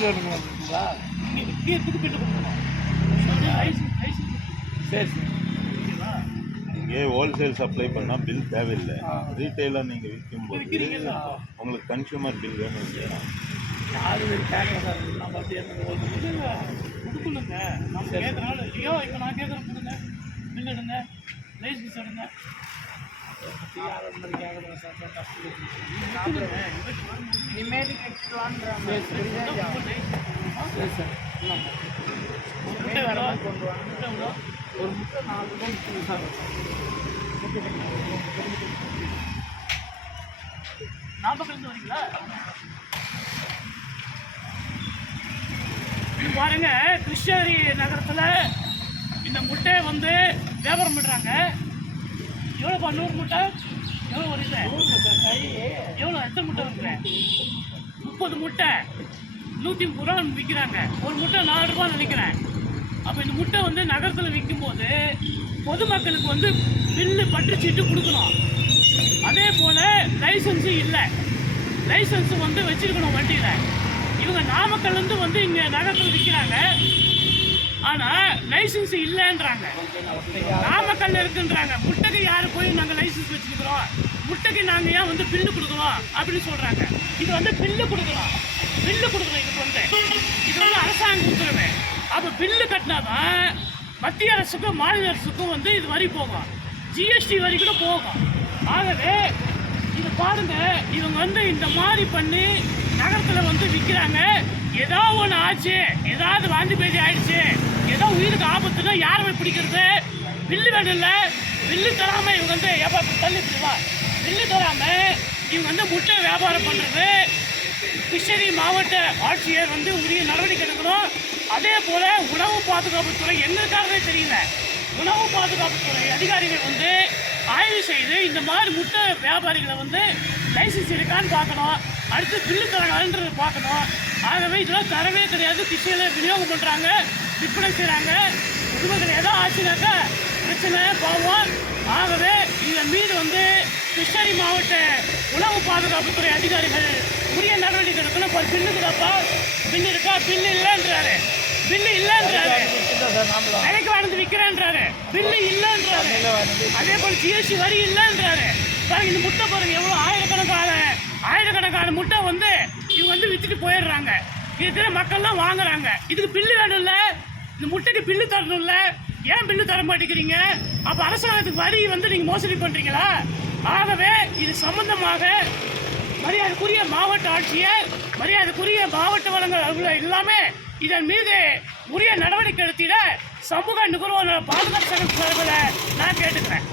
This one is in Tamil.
பில் எடுக்கணுங்களா? நீங்கள் விற்கிறதுக்கு பில்லு கொடுக்கணும். சரி சரி. ஓகேவா? இங்கே ஹோல்சேல் சப்ளை பண்ணால் பில் தேவையில்லை. ரீட்டெயிலாக நீங்கள் விற்கும்போது விற்கிறீங்களா? உங்களுக்கு கன்சியூமர் பில் வேணும் இல்லையா? யாரும் கேட்கல சார். நம்ம அப்படி என்ன கொடுக்கணுங்க. நம்ம கேட்குறனால ஐயோ இப்போ நான் கேட்குறேன் கொடுங்க, பில் எடுங்க, லைசன்ஸ் எடுங்க. கேட்குறேன் சார். இனிமேல் எடுத்துலான்ற சரி சார். ஒரு முட்டை எவ்வளோ? கொண்டு வாங்க. முட்டை எவ்வளோ? ஒரு முட்டை 4 ரூபாய் சார். நாமக்கல்லேருந்து வரீங்களா? இது பாருங்க, கிருஷ்ணகிரி நகரத்தில் இந்த முட்டையை வந்து வியாபாரம் பண்ணுறாங்க. எவ்வளோப்பா 100 முட்டை? எவ்வளோ வருது? எவ்வளோ எத்தனை முட்டை வருது? 30 முட்டை 130 ரூபா விற்கிறாங்க. ஒரு முட்டை 4 ரூபான்னு நினைக்கிறேன். அப்போ இந்த முட்டை வந்து நகரத்தில் விற்கும்போது பொதுமக்களுக்கு வந்து பில்லு பற்றுச்சீட்டு கொடுக்கணும். அதே போல் லைசன்ஸு இல்லை. லைசன்ஸு வந்து வச்சுருக்கணும் வண்டியில். இவங்க நாமக்கல்லேருந்து வந்து இங்கே நகரத்தில் விற்கிறாங்க. ஆனால் லைசன்ஸ் இல்லைன்றாங்க. நாமக்கல்ல இருக்குன்றாங்க. முட்டைக்கு யார் போய் நாங்கள் லைசன்ஸ் வச்சுருக்கிறோம், முட்டைக்கு நாங்கள் ஏன் வந்து பில்லு கொடுக்குறோம் அப்படின்னு சொல்கிறாங்க. இது வந்து பில்லு கொடுக்கணும். பில்லு கொடுக்கணும். இது வந்து அரசாங்க உத்தரவு. அப்போ பில்லு கட்டினா தான் மத்திய அரசுக்கும் மாநில அரசுக்கும் வந்து இது வரி போகும், ஜிஎஸ்டி வரி கூட போகும். ஆகவே இது பாருங்க, இவங்க வந்து இந்த மாதிரி பண்ணி நகரத்தில் வந்து விற்கிறாங்க. ஏதோ ஒன்று ஆச்சு, ஏதாவது வாந்தி பேதி ஆயிடுச்சு, ஏதோ உயிருக்கு ஆபத்துன்னா யார் போய் பிடிக்கிறது? பில்லு வேணும் இல்லை, பில்லு தராமல் இவங்க வந்து தள்ளி பிடிவா பில்லு தராமல் இவங்க வந்து முட்டை வியாபாரம் பண்ணுறது. கிருஷ்ணகிரி மாவட்ட ஆட்சியர் வந்து உரிய நடவடிக்கை எடுக்கணும். அதே போல் உணவு பாதுகாப்புத்துறை என்ன இருக்காருன்னே தெரியல. உணவு பாதுகாப்புத்துறை அதிகாரிகள் வந்து ஆய்வு செய்து இந்த மாதிரி முட்டை வியாபாரிகளை வந்து லைசன்ஸ் இருக்கான்னு பார்க்கணும். அடுத்து பில்லு தராங்கன்றதை பார்க்கணும். ஆகவே இதெல்லாம் தரவே கிடையாது. கிருஷ்ணகிரியில் விநியோகம் பண்ணுறாங்க, விற்பனை செய்கிறாங்க. பொதுமக்கள் ஏதோ ஆச்சுனாக்கா பிரச்சனை போவோம். ஆகவே இதன் மீது வந்து கிருஷ்ணகிரி மாவட்ட உணவு பாதுகாப்புத்துறை அதிகாரிகள் உரிய நடவடிக்கை எடுக்கணும். இப்போ பில்லு கூடப்பா, பில்லு இருக்கா? பில்லு இல்லைன்றாரு. பில்லு இல்லைன்றாரு. விலைக்கு வாழ்ந்து விற்கிறேன்றாரு. பில்லு இல்லைன்றாரு. அதே போல் ஜிஎஸ்டி வரி இல்லைன்றாரு. பாருங்க, இந்த முட்டை பாருங்க எவ்வளோ ஆயிரக்கணக்கான முட்டை வந்து இவங்க வந்து விற்றுட்டு போயிடுறாங்க. இது மக்கள்லாம் வாங்குறாங்க. இதுக்கு பில்லு வேணும்ல, இந்த முட்டைக்கு பில்லு தரணும்ல. ஏன் பில்லு தர மாட்டேங்கிறீங்க? அப்போ அரசாங்கத்துக்கு வரி வந்து நீங்கள் மோசடி பண்ணுறீங்களா? ஆகவே இது சம்பந்தமாக மரியாதைக்குரிய மாவட்ட ஆட்சியர், மரியாதைக்குரிய மாவட்ட வளங்கள் எல்லாமே இதன் மீது உரிய நடவடிக்கை எடுத்திட சமூக நுகர்வோர் பாதுகாப்பு சங்கம் சார்பில் நான் கேட்டுக்கிறேன்.